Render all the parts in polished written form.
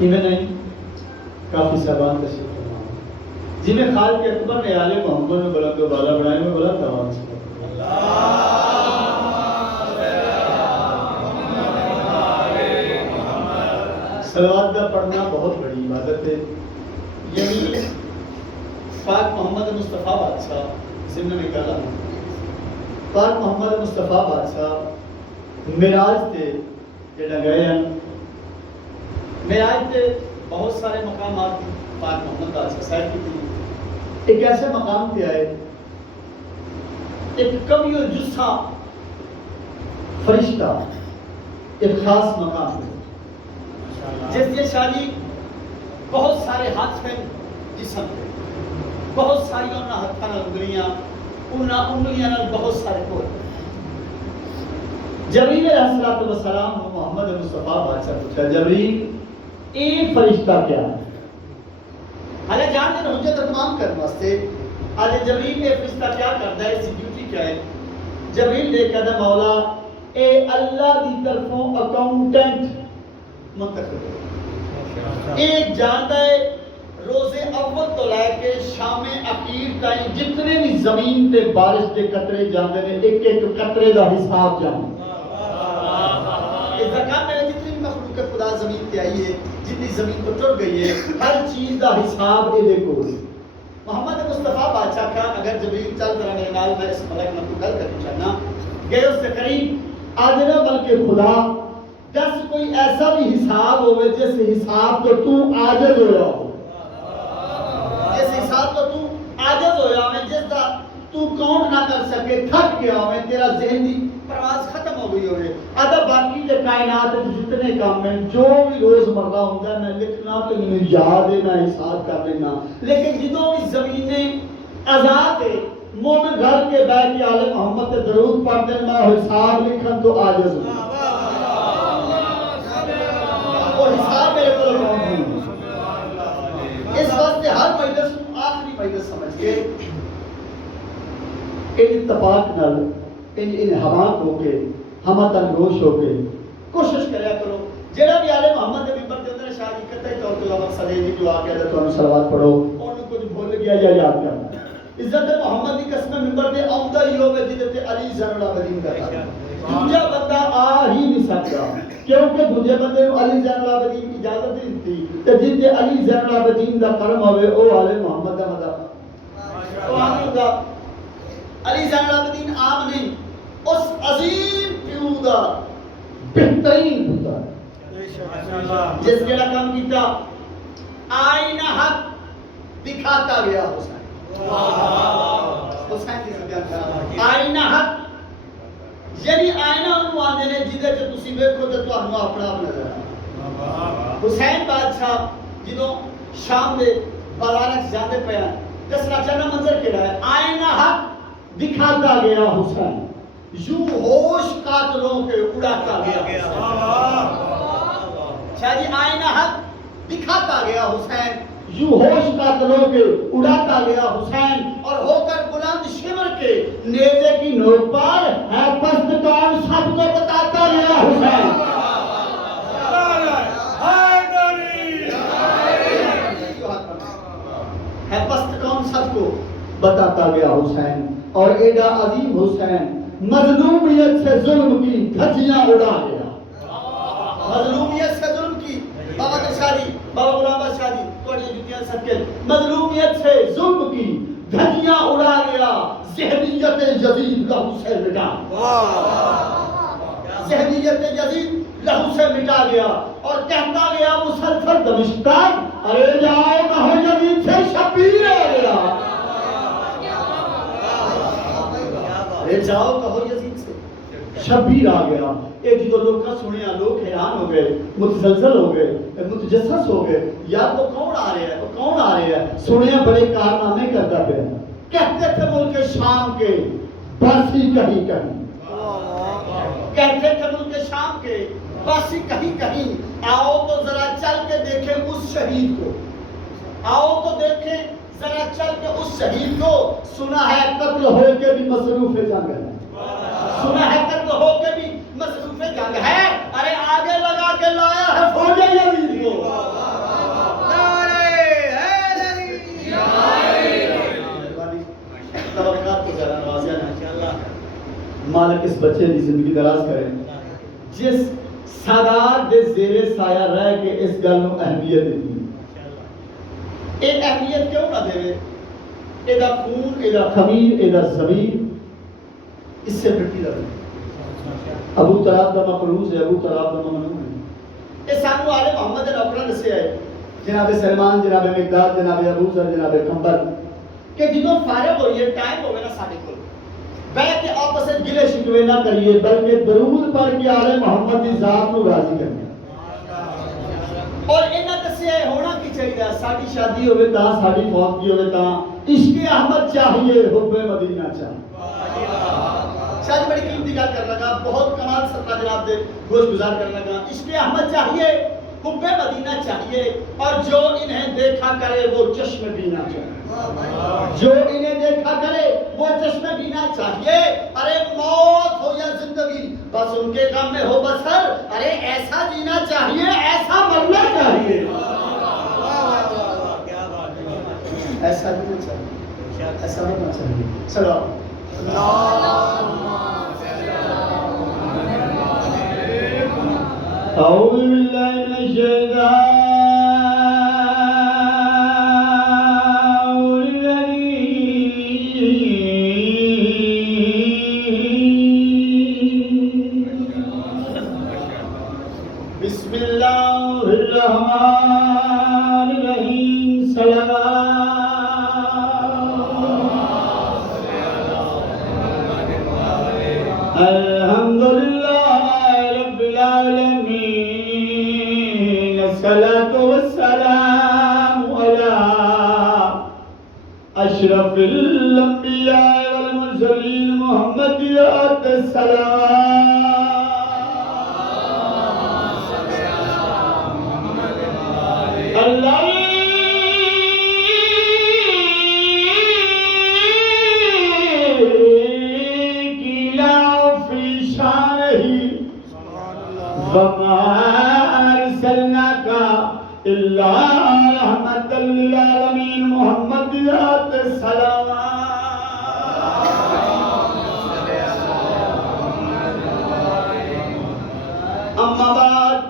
ایویں نہیں کافی صاحبان تشریف فرما جی میں خالق اکبر نے آل محمد میں بلند و بالا بنائے میں بلند آواز سے صلوات کا پڑھنا بہت بڑی عبادت ہے. یعنی پاک محمد مصطفیٰ بادشاہ ضمن نکالا پاک محمد مصطفیٰ بادشاہ معراج تے جڑا گئے ہیں معراج تے بہت سارے مقامات پاک محمد بادشاہ صاحب کی تھی. ایک ایسے مقام پہ آئے ایک کمی و جسا فرشتہ ایک خاص مقام پہ جس یہ شادی بہت سارے ہاتھ ہیں جسم پہ بہت ساری انہاں ہتھاں نال انگلیاں انہاں انگلیاں نال بہت سارے کول جبریل علیہ السلام محمد مصطفیٰ بادشاہ پوچھا جبریل اے فرشتہ کیا ہے؟ حالے جانتے ہیں حجت تمام کرنے واسطے آج جبریل نے فرشتہ کیا کرتا ہے اس کی ڈیوٹی کیا ہے؟ جبریل نے کہا مولا اے اللہ دی طرفوں اکاؤنٹنٹ منتخب ایک جانتا ہے روز اول تو لے کے شام اخیر تائیں جتنے بھی زمین تے بارش کے قطرے جاندے نے ایک ایک قطرے دا حساب جانتا اس زکاة میں جتنی مخلوق خدا زمین تے آئی ہے جتنی زمین کو ٹر گئی ہے ہر چیز دا حساب اے دیکھو محمد مصطفیٰ بادشاہ کا اگر جبریل چل رہا میرے نال میں اس ملک میں گل کرنا چاہنا گئے اس سے قریب آدھنا بلکہ خدا دس کوئی ایسا بھی حساب ہوئے جس حساب تو عاجز ہویا ہو جس حساب تو عاجز ہویا میں جس دا تو کاؤنٹ نہ کر سکے تھک گیا میں تیرا ذہنی پرواز ختم ہو گئی ہوئے آدھا باقی کے کائنات جتنے کام میں جو بھی روز مرہ ہوتا ہے میں لکھنا تو انہیں یاد ہے نہ حساب کر لینا لیکن جدوں بھی زمینیں آزاد ہے مومن گھر کے بیٹھ کے آل محمد تے درود پڑھ دیں میں حساب لکھن تو عاجز ہوں وہ حساب میرے کو لگاؤں ہوں اس واسطے ہر مجلس آخری مجلس سمجھ کے ان اتفاق نال ان حواق ہو کے ہمہ تنگوش ہو کے کوشش کریا کرو جیڑا بھی آل محمد دے ممبر دے اندر شاہدی قطعی طور پر مقصد ہے جو آگے ہے تو ہم صلوات پڑھو انہوں کچھ بھول گیا یا یاد کرنا عزت محمد کی قسم ممبر دے آمدہ ہی ہوگے جدتے علی زین العابدین کا دوجہ بندہ آ ہی نہیں سکتا کیونکہ دوجہ بندے علی زین العابدین کی اجازت نہیں تھی کہ جدتے علی زین العابدین دا قرم ہوئے او آل محمد دا مدہ او آمین دا علی زین العابدین عام نہیں اس عظیم پیو دا بہترین ہوتا ہے جس کے لئے کام کیتا آئینہ حق دکھاتا گیا حسین حسین کی سبیان کرا آئینہ حق یعنی آئینہ انہوں آنے نے جیدے کہ تسی بیکھو تو انہوں اپنا اپنا نظر حسین بادشاہ جنہوں شام دے بارانک جاندے پہ ہیں جس راجانہ منظر کے رہا ہے آئینہ حق دکھاتا گیا حسین یوں ہوش قاتلوں کے اڑاتا گیا شاہ جی آئینہ حق دکھاتا گیا حسین یوں ہوش قاتلوں کے اڑاتا گیا حسین اور ہو کر بلند شمر کے نیزے کی نوک پر ہے پست کون سب کو بتاتا گیا حسین ہے پست کون سب کو بتاتا گیا حسین اور ایڈا عظیم حسین مظلومیت سے ظلم کی دھجیاں اڑا گیا مظلومیت سے ظلم کی بابا تشاری بابا غلام شادی توڑی جتیاں سب کے مظلومیت سے ظلم کی دھجیاں اڑا گیا ذہنیت یزید لہو سے مٹا ذہنیت یزید لہو سے مٹا گیا اور کہتا گیا مسلسل دمشق ارے جاؤ کہو یزید سے شبیر آ گیا ارے جاؤ کہو یزید سے شبیر آ گیا ایک جو لوگ کا سنیا لوگ حیران ہو گئے متزلزل ہو گئے متجسس ہو گئے یا وہ کون آ رہے ہیں وہ کون آ رہے ہیں سنیا بڑے کارنامے کرتا پہ کہتے تھے ملک شام کے باسی کہیں کہیں کہتے تھے ملک شام کے باسی کہیں کہیں آؤ تو ذرا چل کے دیکھیں اس شہید کو آؤ تو دیکھیں ذرا چل کے اس شہید کو سنا ہے قتل ہو کے بھی مصروف جنگ ہے سنا ہے قتل ہو کے بھی مصروف جنگ ہے ارے آگے لگا کے لایا ہے فوج یزید کو مالک اس بچے کی زندگی دراز کرے جس سادات دے زیر سایہ رہ کے اس گل نو اہمیت دیتی اے اہمیت کیوں نہ دے ایدہ خون ایدہ خمیر ایدہ زمین اس سے مٹی رہے ابو طلاب دا مقروض ہے ابو طلاب دا ممنون ہے یہ سانو آلے محمد نوکرہ نسے آئے جناب سلمان جناب مقداد جناب ابو ذر جناب کمبر کہ جنہوں فارغ ہوئی ہے ٹائم ہوئے نا ساڑھے کو بیٹھ کے آپس سے گلے شکوے نہ کریے بلکہ درود پڑھ کے آلے محمد کی ذات کو راضی کریں اور انہاں دسے ہونا کی چاہیے ساڑھی شادی ہوئے تا ساڑھی موت کی ہوئے تا عشق احمد چاہیے حب مدینہ چاہیے شاید بڑی قیمتی گل کر لگا بہت کمال صدقہ جناب دے گوش گزار کر لگا عشق احمد چاہیے حب مدینہ چاہیے اور جو انہیں دیکھا کرے وہ چشم بینا چاہیے جو انہیں دیکھا کرے وہ چشم بینا چاہیے ارے موت ہو یا زندگی بس ان کے غم میں ہو بسر ارے ایسا جینا چاہیے ایسا مرنا چاہیے ایسا جینا چاہیے ایسا مرنا چاہیے سلام أعوذ بالله من الشيطان الرجيم بسم الله الرحمن الرحيم الحمد لله رب العالمين الصلاة والسلام على أشرف الأنبياء والمرسلين محمد السلام الله وما أرسلناك إلا رحمة للعالمين محمد السلام أما بعد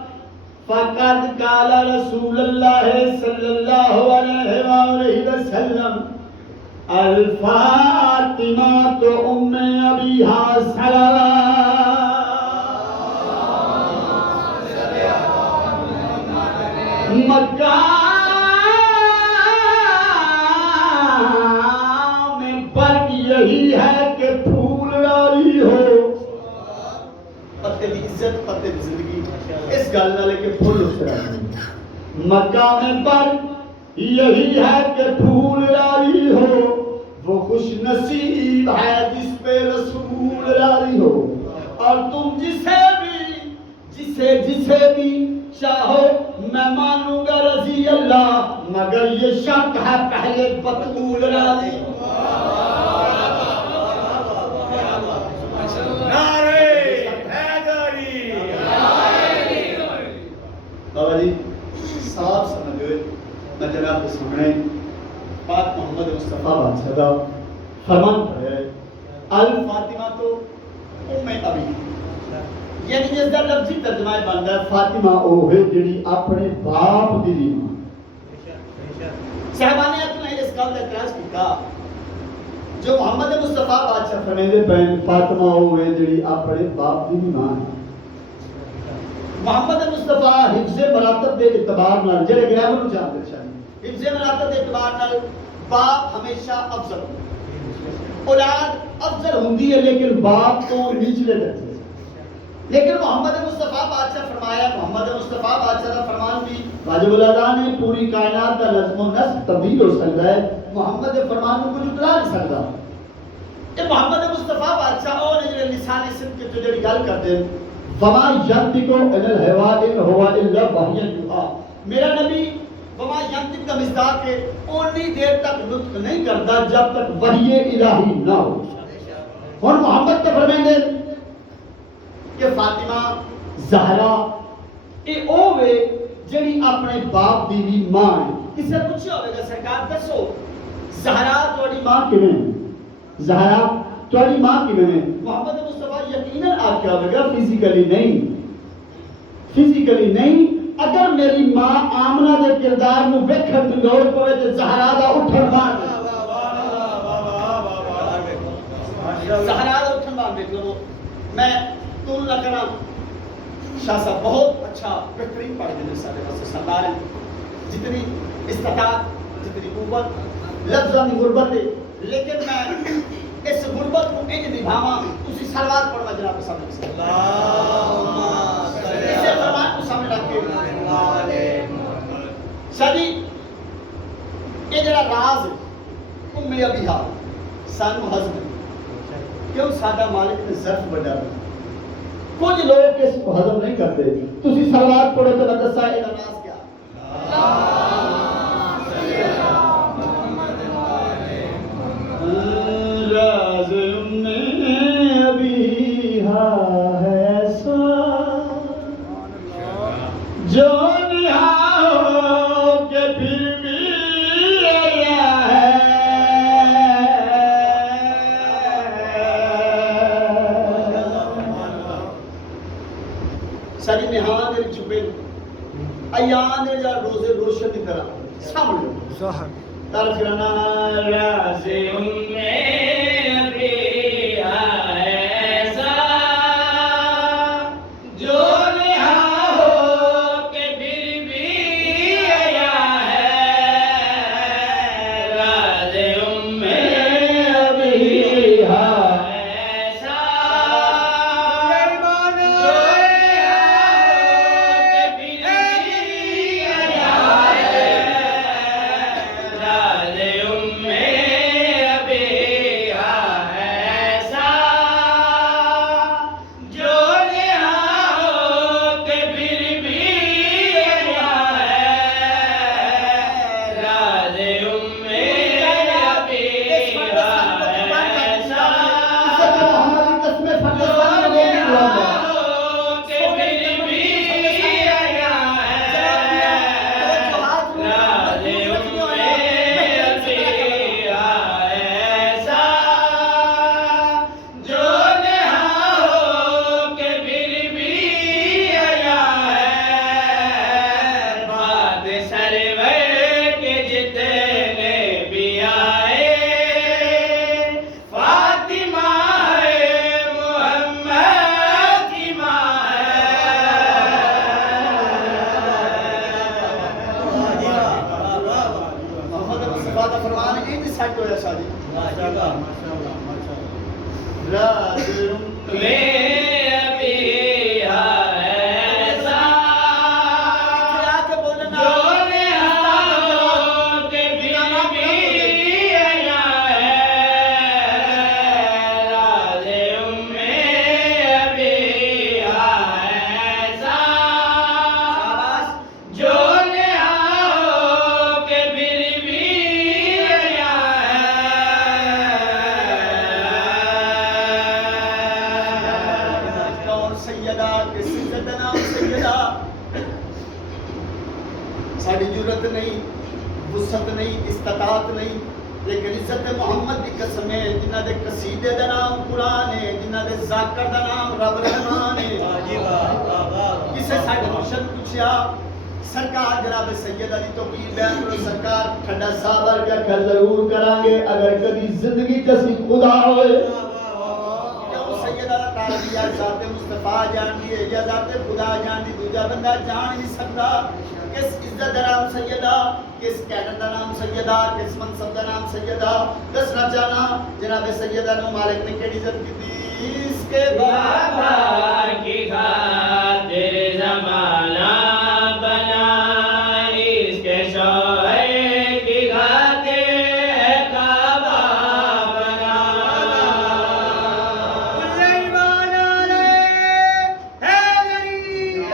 فقد قال رسول الله صلى الله عليه وسلم الفاطمة أم أبيها صلوات مقام پر یہی ہے کہ پھول ڈالی ہو پتے دی عزت پتے دی زندگی اس گل نہ لے کے پھول اس طرح مقام پر یہی ہے کہ پھول ڈالی ہو وہ خوش نصیب ہے جس پہ رسول ڈالی ہو اور تم جسے بھی چاہو میں مانوں گا رضی اللہ مگر یہ شک ہے پہلے بطول راضی نعرہ حیدری بابا جی صاحب سمجھ ہوئے میں جناب کے سامنے پاک محمد مصطفیٰ بادشاہ دا فرمان پڑھے الفاطمہ تو ام ابی یعنی جس دا لفظی ترجمہ بنتا ہے فاطمہ او ہے جڑی اپنے باپ دی ماں صحابانیت نے اس گل تے اعتراض کیتا جو محمد مصطفیٰ بادشاہ فرمیندے پین فاطمہ او ہے جڑی اپنے باپ دی ماں ہے محمد مصطفیٰ حفظ مراتب دے اعتبار نال جڑے گرامر نو جانتے چاہیے حفظ مراتب دے اعتبار نال باپ ہمیشہ افضل اولاد افضل ہوندی ہے لیکن باپ تو نچلے درجے لیکن محمد مصطفیٰ بادشاہ فرمایا محمد مصطفیٰ بادشاہ کا فرمان بھی واجب الادا نے پوری کائنات کا نظم و نسق تبدیل ہو سکتا ہے محمد فرمان کو کچھ اترا نہیں سکتا کہ محمد مصطفیٰ بادشاہ اور نے لسان صدق کے جو جڑی گل کرتے ہیں وما ينطق عن الهوى ان هو الا وحی یوحى میرا نبی وما ينطق کا مصداق ہے اونی دیر تک نطق نہیں کرتا جب تک وحی الہی نہ ہو اور محمد تو فرمائیں کہ فاطمہ زہرا اے اوے جڑی اپنے باپ دی بھی ماں ہے کسے پوچھا ہوئے گا سرکار دسو زہرا توڑی ماں کیویں زہرا تھوڑی ماں کی میں محمد مصطفیٰ یقیناً آپ کیا لگا فزیکلی نہیں اگر میری ماں آمنہ دے کردار نو ویکھن دی لوڑ پوے تے زہرا دا اٹھن مار زہرا دا اٹھن مار دیکھ لو میں طول نہ کرا شاہ صاحب بہت اچھا بہترین پڑھ گئے سارے واسطے سردار جتنی استطاعت جتنی قوت لفظاں دی غربت ہے لیکن میں اس غربت کو انج نبھاواں تسی سلوات پڑھنا جناب سامنے سے اللہم صلی اسے فرمان کو سامنے رکھ کے شادی یہ جڑا راز ہے ام ابیہا سانو ہضم کیوں سادہ مالک نے ظرف بڑھا کچھ لوگ اس کو ہضم نہیں کرتے تسی سلوات پڑھو تو میں دسا یہ راز کیا راز ام ابیہا ہے ایسا جو نہا ہو کہ پھر بھی آیا ہے ساری نہان دے چھپے ایان دے جا روزے روشن دی طرح سامنے طرف جانا راز ام ابیہا ایسا جو نہا ہو کہ پھر بھی آیا ہے راز ام ابیہا ایسا جو نہا ہو کہ پھر بھی آیا ہے راز ام ابیہا ایسا جو نہا ہو کہ پھر بھی آیا ہے راز ام ابیہا ایسا ساری جرت نہیں وسعت نہیں استطاعت نہیں لیکن عزت محمد کی قسم ہے جنہ دے قصیدے دا نام قرآن ہے جنہ دے ذاکر دا نام رب رحمان ہے کسے ساڑھے مرشد پوچھیا سرکار جناب سید علی توقیر بیان کرو سرکار ٹھنڈا صابر کیا کر ضرور کرانگے اگر کبھی زندگی کسی خدا ہوئے سید اللہ تعالی یا ذات مصطفیٰ جان دیئے یا ذات خدا جان دی دوجہ بندہ جان نہیں سکتا کس عزت دا نام سیدہ کس کہنن دا نام سیدہ کس منصب دا نام سیدہ دسنا چاہنا جناب سیدہ نو مالک نے کیڑی عزت کی تھی اس کے بابا کی خاطر زمانہ بنا اس کے شوہر کی خاطر کعبہ بنا ایمان علیہ حیدری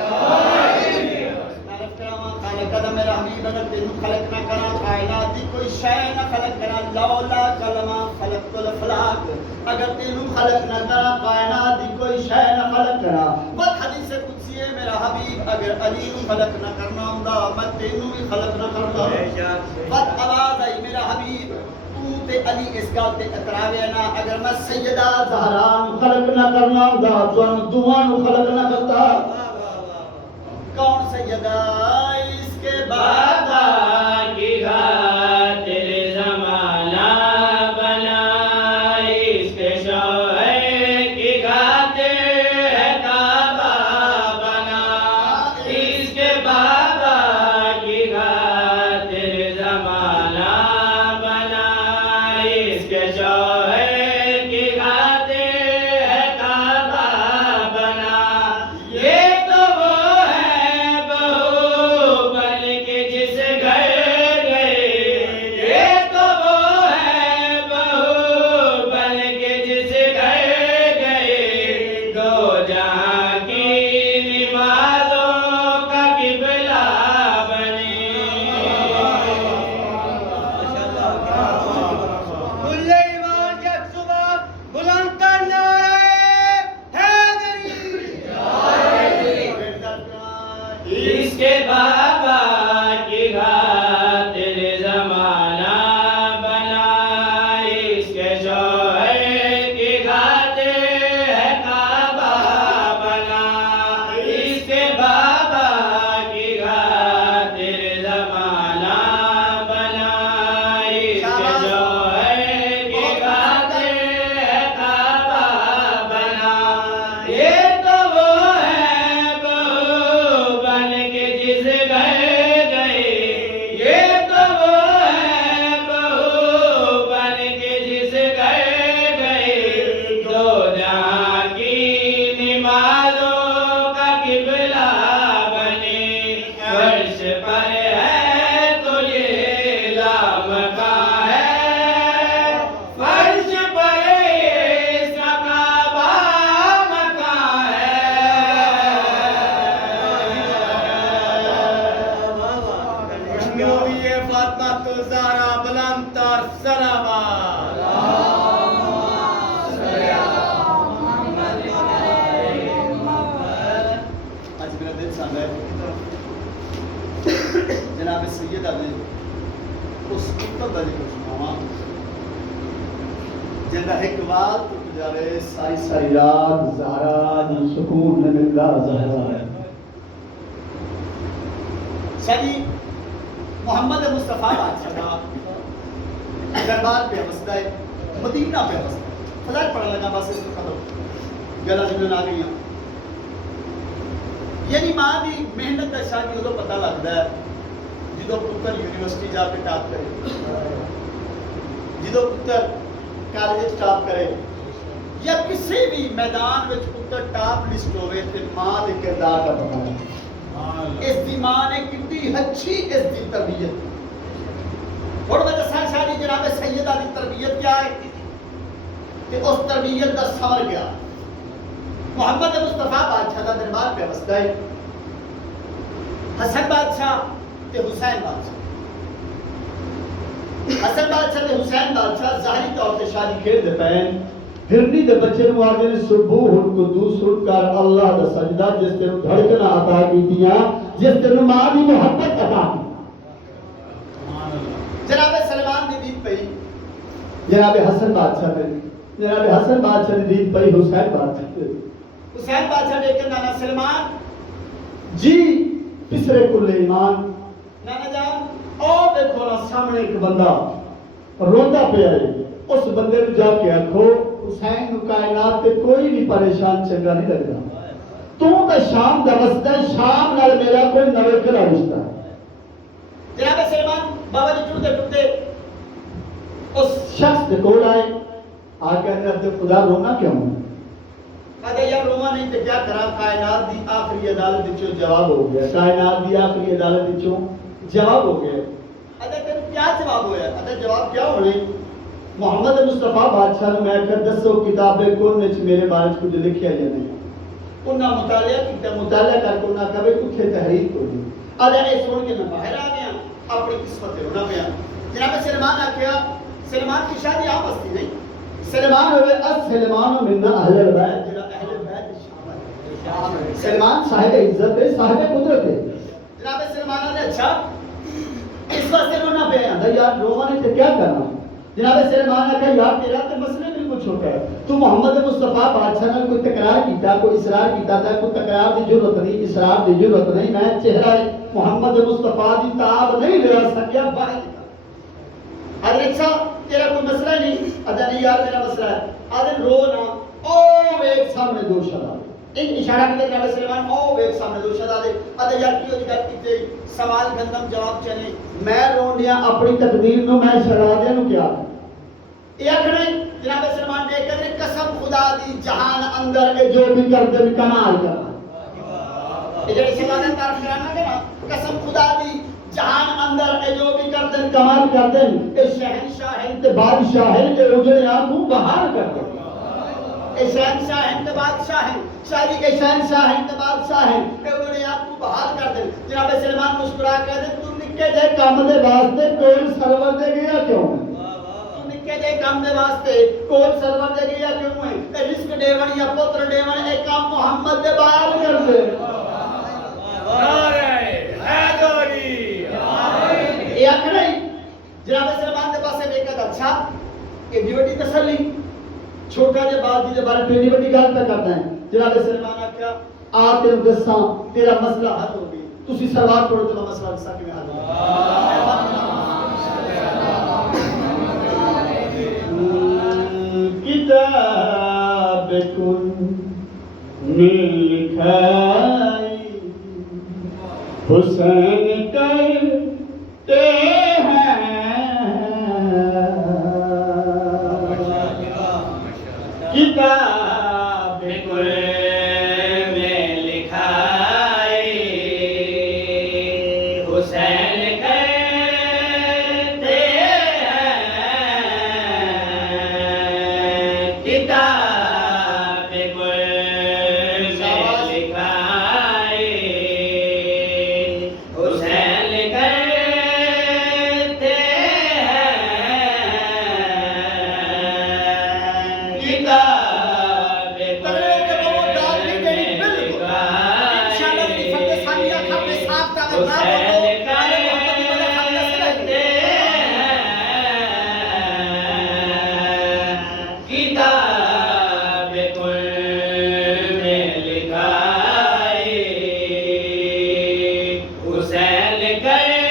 معرف کرامہ خالق دا میرا حبیب اگر تینوں خلق نہ کرا کائنات دی کوئی شے نہ خلق کرا لولا کلمہ خلقت الافلاق اگر تینوں خلق نہ کرا کائنات دی کوئی شے نہ خلق کرا بات حدیث قدسی ہے میرا حبیب اگر علی نو خلق نہ کرنا ہوندا میں تینوں بھی خلق نہ کرتا بات آواز آئی میرا حبیب تو تے علی اس گل تے اتراوے نا اگر میں سیدہ زہرا نو خلق نہ کرنا ہوندا تانوں دعا نو خلق نہ کرتا کون سیدہ اس کے بابا کی خاطر زمانہ بنا اس کے شوہر کی خاطر ہے کعبہ بنا اس کے بابا کی خاطر زمانہ بنا اس کے شوہر کی خاطر ہے کعبہ بنا یہ تو وہ ہے بہو بن کے جس گھر گئے یہ تو وہ ہے بہو بن کے جس گھر گئے دو جہاں کی نمازوں کا قبلہ بنے کھلے ایمان کے صبح بلند کرنا اس کے بابا کی خاطر زمانہ بنا اس کے شوہر کی خاطر ہے کعبہ بنا اس کے بابا کی خاطر زمانہ بنا اس کے شوہر کی خاطر ہے کعبہ بنا یہ تو وہ ہے بہو بن کے جس گھر گئے یہ تو وہ ہے بہو بن کے جس گھر گئے دو جہاں کی نمازوں کا قبلہ بنے فرش پر ہے تو یہ لامکاں ہے فرش پر اس کا کعبہ مکاں خوشنوئی فاطمہ الزہرا بلند تر سلامات آج میرا دل سامنے ہے جناب سیدہ نے اس کتب کا ذکر سناواں جنہ اقبال تو گزارے ساری ساری رات زہرا نہ سکون نہ ملدا زہرا سیدی محمد مصطفیٰ بادشاہ کا دربار پہ وسطہ ہے مدینہ پہ وسطہ ہے فضائل پڑھا لگا بس اس کو ختم گلا جملے آ گئی ہیں یعنی ماں بھی محنت کا شاگی ادو پتہ لگتا ہے جدو پتر یونیورسٹی جا کے ٹاپ کرے جدو پتر کالج ٹاپ کرے یا کسی بھی میدان میں پتر ٹاپ لسٹ ہوئے تھے ماں دے کردار کا پتہ ہے اس دی ماں نے کتنی اچھی اس دی تربیت تھوڑا میں دساں شاہی جناب سیدہ دی تربیت کیا ہے کہ اس تربیت کا ثمر کیا محمد مصطفیٰ بادشاہ دا دربار پہ وسطہ ہے حسن بادشاہ تے حسین بادشاہ حسن بادشاہ تے حسین بادشاہ ظاہری طور تے شادی کھیل دے پین ہرنی دے بچے نوازے نے سبوح القدوس کر اللہ دا سجدہ جس تے دھڑکنا عطا کی دیا جس تے ماں دی محبت عطا کی جناب سلمان دی دید پئی جناب حسن بادشاہ نے جناب حسن بادشاہ نے دید پئی حسین بادشاہ نے کہ نانا سلمان جی پسرے کل ایمان نانا جان اور دیکھو نا سامنے ایک بندہ روندہ پہ آئے اس بندے نے جا کے آکھو حسین نو کائنات تے کوئی بھی پریشان چنگا نہیں لگدا تو تے شام دا وسطہ شام نال میرا کوئی نوے کلا رشتہ جناب سلمان بابا جی ٹوٹے ٹوٹے اس شخص دے کول آئے آ کے اندر خدا رونا کیوں کہتے یار روما نہیں تے کیا کرا کائنات دی آخری عدالت وچوں جواب ہو گیا کائنات دی آخری عدالت وچوں جواب ہو گیا تے کیا جواب ہویا جواب کیا ہونے محمد مصطفیٰ بادشاہ نے میں کر دسو کتابیں کون نے میرے بارے میں کچھ لکھیا یا نہیں انہاں مطالعہ کیتا مطالعہ کر کے انہاں کبھی کچھ تحریر کوئی اے سن کے میں باہر آ گیا اپنی قسمت تے ہونا پیا جناب سلمان آکھیا سلمان کی شادی آپ ہستی نہیں سلمان ہوئے سلمان من اہل البیت جناب اہل البیت شامل سلمان صاحب عزت ہے صاحب قدرت ہے جناب سلمان نے اچھا اس واسطے رونا پیا یار روما نے کیا کرنا جناب سلیمان نے کہا یار تیرا تے مسئلے بالکل چھوٹا ہے، تو محمد مصطفیٰ بادشاہ نے کوئی تکرار کیتا، کوئی اصرار کیتا تھا، کوئی تکرار دی ضرورت نہیں، اصرار دی ضرورت نہیں، میں چہرہ محمد مصطفیٰ دی تاب نہیں لے سکیا باہر نکال۔ حضرت صاحب تیرا کوئی مسئلہ نہیں؟ ادا نہیں یار میرا مسئلہ ہے۔ آدم رو نا او ایک سامنے دو شہزادے، ایک اشارہ کیا جناب سلیمان او ایک سامنے دو شہزادے، ادا یار کی ہوئی گل کیتے سوال گندم جواب چنے میں رون دیا اپنی تقدیر نو میں شہزادے نو کیا یہ آخر جناب سلیمان نے کہتے قسم خدا دی جہان اندر اے جو بھی کر دے کمال کرنا، یہ جڑے شہزادے تعارف کرانا ہے نا قسم خدا دی جہان اندر اے جو بھی کر دے کمال کر دے، اے شہنشاہ ہیں تے بادشاہ ہیں تے اجڑے آپ کو بہار کر دے، اے شہنشاہ ہیں تے بادشاہ ہیں، شاہی کے شہنشاہ ہیں تے بادشاہ ہیں، اے اجڑے آپ کو بہار کر دے۔ جناب سلیمان مسکرا کہتے تو نکے دے کام دے واسطے کوئی سرور دے گیا کیوں؟ نکے دے کام دے واسطے کوئی سرور دے گیا کیوں ہے؟ اے رزق دیون یا پتر دیون اے کام محمد دے بار کر دے۔ نعرہ حیدری یہ آخر نہیں جناب سلیمان کے پاس ایک اچھا ایڈی وڈی تسلی چھوٹا جے بات جی بارے پہلی وڈی گل پہ کرنا ہے۔ جناب سلیمان نے کہا آ تیرے دساں تیرا مسئلہ حل ہو گیا، تسی سلوات پڑھو تو مسئلہ دساں کیویں حل ہو کتاب کن میں لکھائی حسین کرتے کتاب کل میں لکھائی حسین کرتے ہیں، کتاب کل میں لکھائی حسین کرتے ہیں،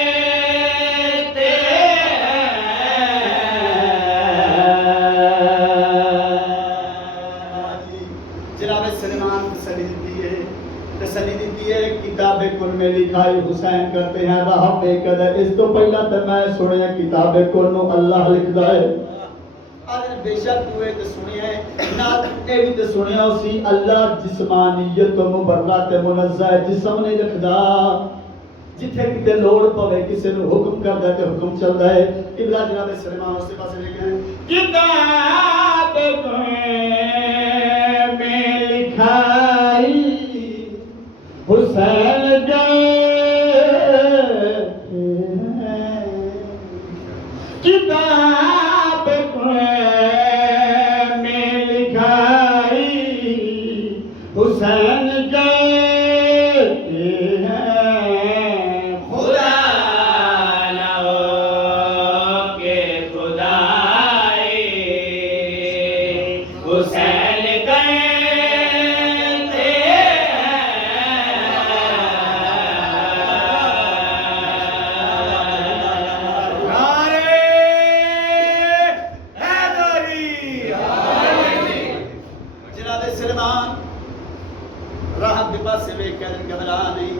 کتاب کتاب کل میں لکھائی حسین کرتے ہیں راہ بے قدر۔ اس تو پہلا تو میں سنیا کتاب کل نو اللہ لکھدا ہے، آدھے بے شک ہوئے تو سنیا ہے نا اے بھی تو سنیا اسی اللہ جسمانیت و مبرات منزہ ہے، جسم نہیں لکھدا، جتھے کتے لوڑ پوے کسی نو حکم کردا تے حکم چلدا ہے۔ قبلہ جناب سلیمان اس پاسے لے گئے کتاب میں لکھائی حسین کتاب میں لکھائی حسین خدا نہ ہو کہ خدائی حسین کرتے راحت کے پاس سے بے کہنے گھبرا نہیں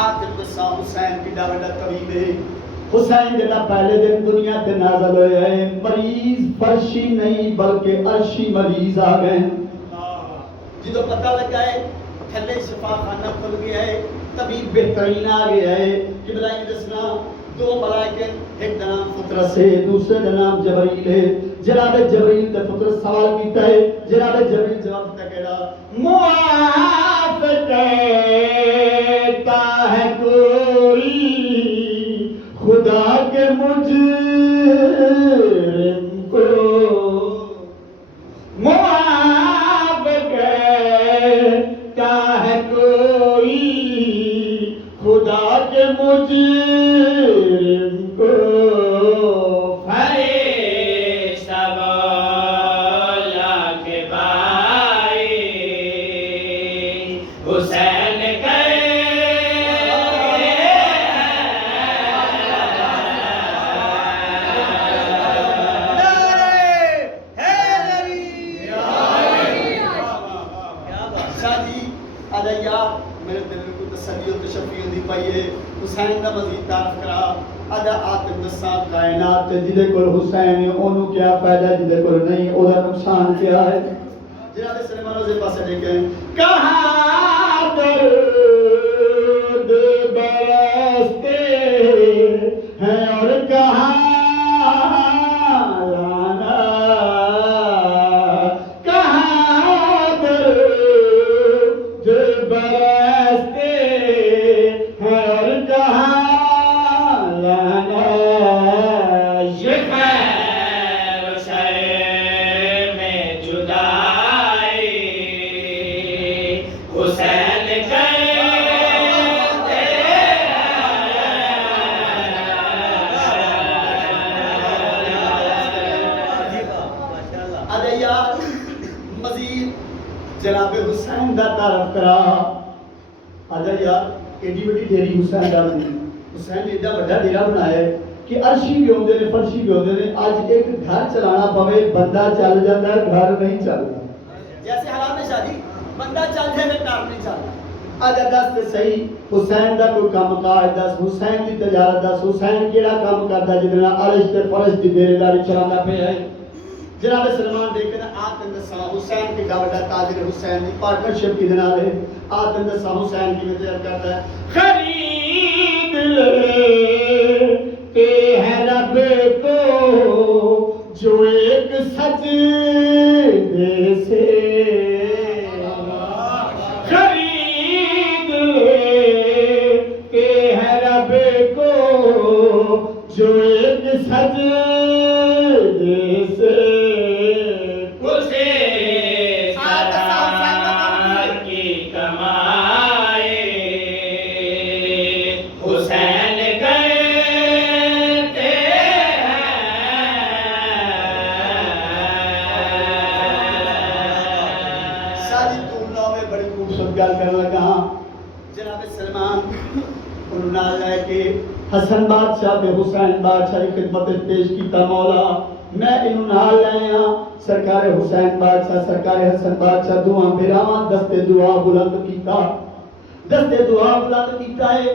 آخر قصہ حسین کی ڈاوڈا طبیب ہے۔ حسین جڑا پہلے دن دنیا تے نازل ہوئے ہیں، مریض فرشی نہیں بلکہ عرشی مریض آ گئے، جدو پتہ لگا ہے تھلے شفا خانہ کھل گیا ہے، طبیب بہترین آ گیا ہے۔ جبرائیل دسنا دو ملائکے، ایک دا نام فطرس ہے، دوسرے دا نام جبرائیل ہے۔ جناب جبرائیل تے فطرس سوال کیتا ہے، جناب جبرائیل جواب دیتا کہا معاف کہتا ہے کوئی خدا کے مجرم کو، معاف کہتا ہے کوئی خدا کے مجرم کو، ہرے شاہ جی آدھا یار میرے دل میں کوئی تسلی و تشفی ہوندی پئی ہے حسین دا مزید تعارف کرا آدھا آتم دساں کائنات تے جدے کول حسین ہے اونوں کیا فائدہ جدے کول نہیں او دا نقصان کیا ہے جناب سلیمان روزے پاسے دیکھیں کہاں درد برستے ہیں اور کہاں لانا کہاں درد برستے ہیں اور کہاں لانا یہ خیر شر میں جدائی حسین کرتے ادھے یار مزید جناب حسین دا تعارف کرا ادھے یار ایڈی وڈی ڈیری حسین دا حسین نے ایڈا بڑا ڈیرا بنایا ہے کہ عرشی بھی ہوندے نے فرشی بھی ہوندے نے آج ایک گھر چلانا پوے بندہ چل جاتا ہے گھر نہیں چلتا جیسے حالات میں شادی بندہ چل جائے میں کام نہیں چلتا آج دس تے صحیح حسین دا کوئی کام کاج دس حسین دی تجارت دس حسین کیڑا کام کردا جدے نال عرش تے فرش دی بیڑے داری چلانا پیا ہے جناب سلمان دیکھیں آتم دساں حسین کی گاوڈا تاجر حسین دی پارٹنرشپ کی دنال ہے آتم دساں حسین کی میں تیار کرتا ہے خرید لیتے ہیں رب کو جو ایک سجدے سے خرید لیتے ہیں رب کو جو ایک سجدے سے کی کمائی حسین کرتے ہیں شادی تم میں بڑی خوبصورت گل کرنے لگا جناب سلمان انہوں نے لے کے حسن بادشاہ بے حسین بادشاہ کی خدمت پیش کیتا مولا میں انہوں نال لے ہاں سرکار حسین بادشاہ سرکار حسن بادشاہ دعا براواں دستے دعا بلند کیتا دستے دعا بلند کیتا ہے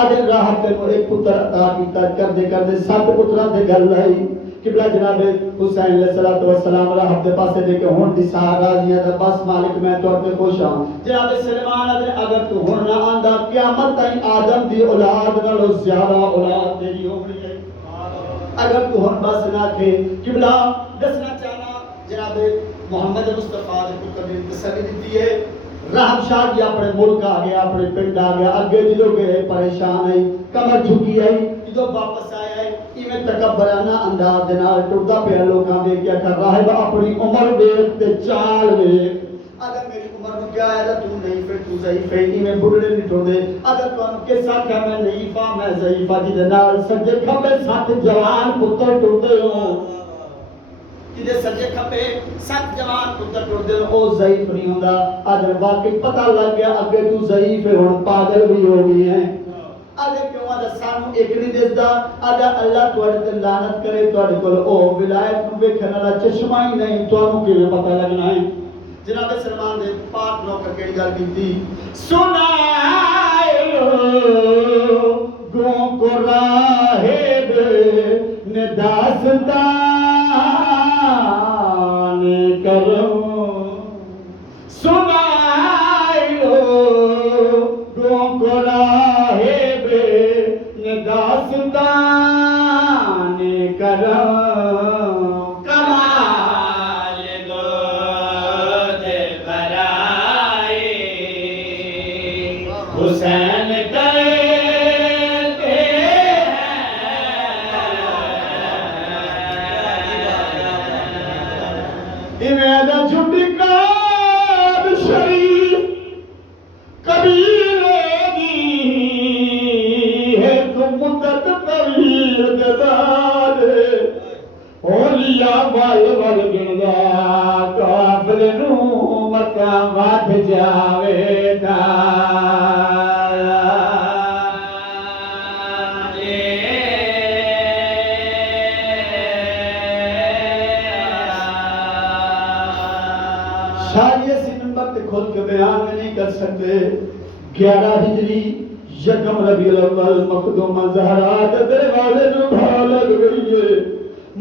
آدھے راہ تے ایک پتر عطا کیتا کردے کردے 7 پتراں دے گل لائی قبلہ جناب حسین علیہ الصلوۃ والسلام راہ دے پاسے دے کے ہن دی سا راضیاں تے بس مالک میں تو تے خوش ہاں جناب سلمان اگر تو ہن نہ آندا قیامت تائیں آدم دی اولاد نالوں زیادہ اولاد تیری ہونی ہے اگر تو ہن بس نہ کہ قبلہ دسنا چاہنا جناب محمد مصطفیٰ دے پتر نے تسلی دیتی ہے رحم شاہ جی اپنے ملک آ گیا اپنے پنڈ آ گیا اگے جدو گئے پریشان ہے کمر جھکی ہے جدو واپس آیا ہے ایویں تکبرانہ انداز دے نال ٹردا پیا لوکاں دے کیا کر راہب اپنی عمر دیکھ تے چال ویکھ اگر میری عمر نو کیا ہے تو نہیں پھر تو ضعیف ہے ایویں بڑھڑے نہیں ٹردے اگر تانوں کسا کہ میں نہیں پا میں ضعیف دی دے نال سجے کھبے 7 جوان پتر ٹردے ہوں جدے سجے کھبے 7 جوان پتر ٹردے او ضعیف نہیں ہوندا اگر واقعی پتہ لگ گیا اگے تو ضعیف ہے ہن پاگل بھی ہو گئی ہے آدھے کیوں آدھا سانو ایک نہیں دیتا آدھا اللہ توڑے تے لعنت کرے توڑے کول او ولایت نو ویکھن والا چشمہ ہی نہیں تانوں کیویں پتہ لگنا ہے جناب سلمان نے پاک نوکر کیڑی گل کیتی سنائے لوگوں کو راہب نے داستان کروں سنائے لوگوں کو راہب نے داستان کروں کمال دود برائی حسین کرتے ہیں امیدہ چھٹی کار شریف قبیلے دی ہے تو مدت طویل دزاد اولیاء وال وال گندا کافر نو مکہ واد جاوے دا شاہ یہ وقت کھول کے بیان میں نہیں کر سکتے 11 ہجری یکم ربیع الاول مخدومہ زہرا دے دروازے جو بھا لگ گئی ہے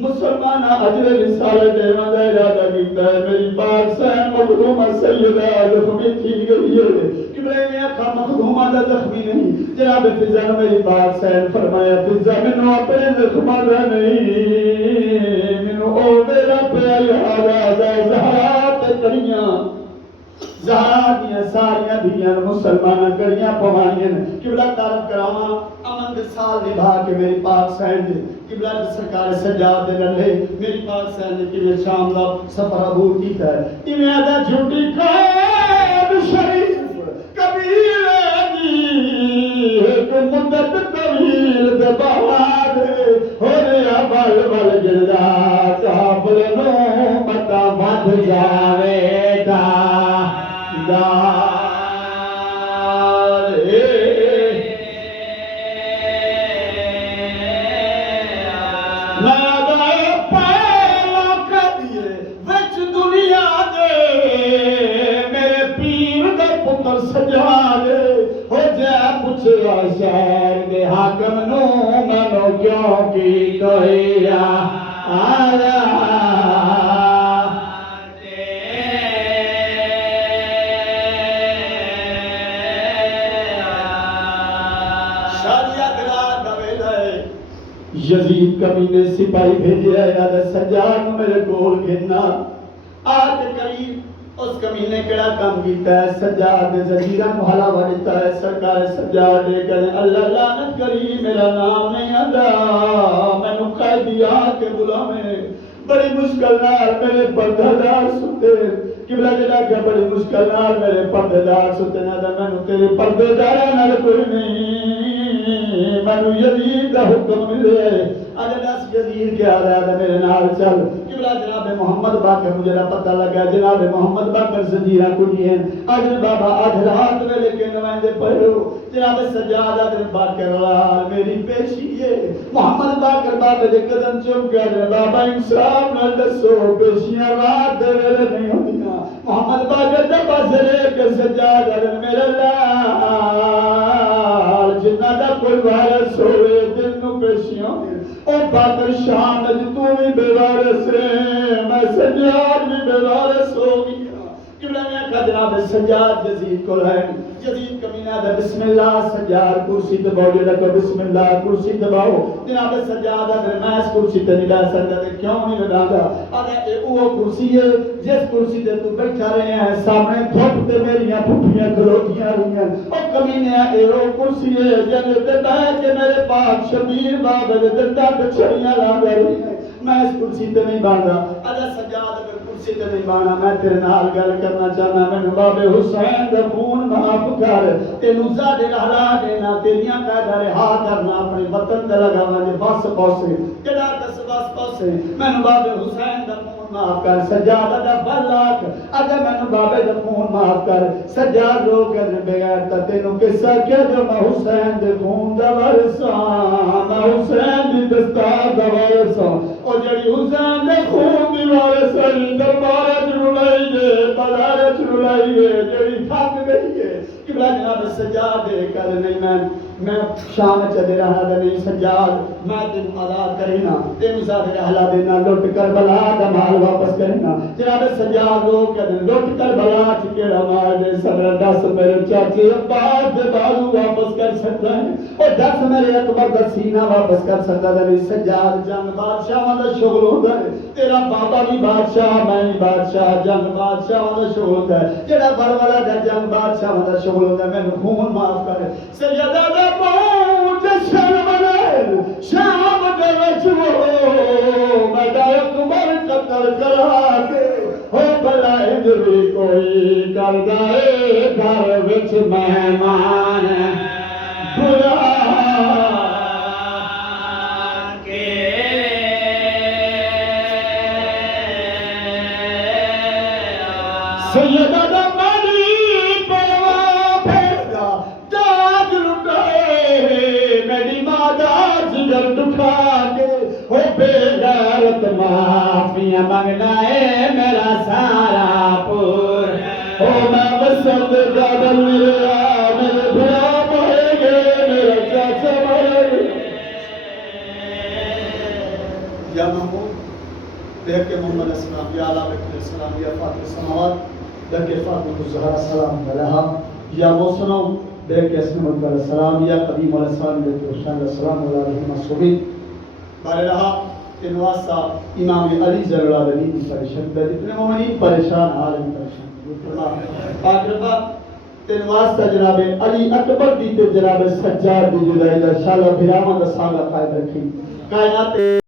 مسلمان اجر رسالت دیوان دا ارادہ کیتا ہے میری پاک سین مخدومہ سیدہ زخمی تھی گئی ہے قبلہ میں آخا مخدومہ دا زخمی نہیں جناب فضا نے میری پاک سین فرمایا فضا منو اپنے زخمہ دا نہیں منو او میرا پیاری حالہ زہرات کریاں زہرا دیا ساریاں دیاں مسلمانہ کریاں پوائیں قبلہ تعرف کراما امن دے سال نبھا کے میری پاک سین دے قبلہ دے سرکار سجاد دے للے میری پاک سین دے قبلہ شام دا سفر عبور کیتا ہے تیمیں آدھا جھوٹی قید شریف قبیلے دی ایک مدت طویل دے بہار ہو رہا بل بل جلدہ کابل نو متا مد جاوے دا شہر دے حاکم نو منو کیوں کی کوئی آیا شادیہ دلال دوے لائے یزید کمینے سپاہی بھیجے آیا سجاد میرے گول گھننا آج قریب اس کمینے کڑا کام کیتا ہے سجاد زجیرہ محلہ وڑتا ہے سرکار سجاد کریں اللہ لعنت کری میرا نام نہیں آدھا میں نے قیدیا کے بلا میں بڑی مشکل نار میرے پردھدار ستے قبلہ جلا کیا بڑی مشکل نار میرے پردھدار ستے نادہ میں نے تیرے پردھدارہ نہ کوئی نہیں میں نے یزید دا حکم ملے آج دس یزید کیا رہا ہے میرے نال چل قبلہ جناب محمد باقر مجھے نہ پتہ لگا جناب محمد باقر زجیرہ کلی ہیں آج بابا آج رات میں لے کے نمائندے پڑھو جناب سجاد آج باقر لال میری پیشی ہے محمد باقر بابا دے قدم چوم کر بابا انصاف نہ دسو پیشیاں رات دے ویلے نہیں ہوتی نا محمد باقر دے بازرے کے سجاد آج میرے لال جنہ دا کوئی وارس ہوئے دن نو پیشیاں او باقر شام جی تو بھی بیوارس ہے میں سجاد بھی بیوارس ہو گیا قبلہ میں کہا جناب سجاد یزید کو ہے یزید کمینہ دا بسم اللہ سجاد کرسی دباؤ جڑا کو بسم اللہ کرسی دباؤ جناب سجاد اگر میں اس کرسی تے نہیں لا سکتا تے کیوں نہیں لگا گا اگر اے وہ کرسی ہے جس کرسی تے تو بیٹھا رہے ہیں سامنے دھوپ تے میریاں پھپھیاں کھلوتیاں رہی ہیں او کمینے اے وہ کرسی ہے جن تے بیٹھ کے میرے پاک شبیر بابا دے دندا تے چھڑیاں لا رہی ہیں میں اس کرسی تے نہیں باندھا اگر سجاد اگر کرسی تے نہیں باندھا میں تیرے نال گل کرنا چاہنا میں باب حسین دا خون معاف کر تینوں زادے لہلا دینا تیریاں قیدہ رہا کرنا اپنے وطن دے لگا مجھے بس پوسے جڑا کس بس پوسے میں باب حسین دا خون معاف کر سجاد دا بلاک اگر میں باب دا خون معاف کر سجاد رو کر بغیر تا تینوں قصہ کیا جو میں حسین دے خون دا ورثاں میں حسین دی دستار دا ورثاں اور جڑی حسین دے خون دی ورثاں دربار چلائیے بازار چلائیے جڑی تھک گئی ہے قبلہ جناب سجاد کر نہیں میں شام چلے رہا تھا نہیں سجاد میں تین آزاد کرینا تین ساتھ رہلا دینا لٹ کر بلا دا مال واپس کرنا جناب سجاد رو کر لٹ کر بلا چکیڑا مال دے سر 10 میرے چاچے عباس دے بازو واپس کر سکتا ہے اور 10 میرے اکبر دا سینہ واپس کر سکتا ہے نہیں سجاد جنگ بادشاہ والا شغل ہوتا ہے تیرا بابا بھی بادشاہ میں بھی بادشاہ جنگ بادشاہ والا شغل ہوتا ہے جڑا بروالا دا جنگ بادشاہ والا شغل ہوتا ہے میں خون معاف کرے سیدہ دا پہنچ شرمنل شام دے وچو مدہ اکبر قتل کرا کے ہو بھلا اجری کوئی کردائے گھر وچ مہمان برا سیدہ دا مالی پروا پھیدا داج لٹائے میری مادہ جگر دکھا کے ہو بے غیرت معافیاں منگنا ہے میرا سارا پور او میں وسط قادر میرے بھرا مارے گے میرا چاچا مارے گے یا محمود دیکھ کے محمد السلام یا علیہ وسلم السلام یا فاطر السماوات دیکھ کے فاطر الزہرا السلام علیہا یا موسنو دیکھ کے اسم مدبر السلام یا قدیم علیہ السلام دیکھ کے حسین السلام علیہ مسعوبین بارے رہا کہ نواسا امام علی زر العالمین کی پریشان ہے جتنے مومنین پریشان عالم پریشان پاک ربا تنواسا جناب علی اکبر دیتے جناب سجاد دی جدائی دا شاء اللہ بھرامہ دا سالہ قائد رکھی کائنات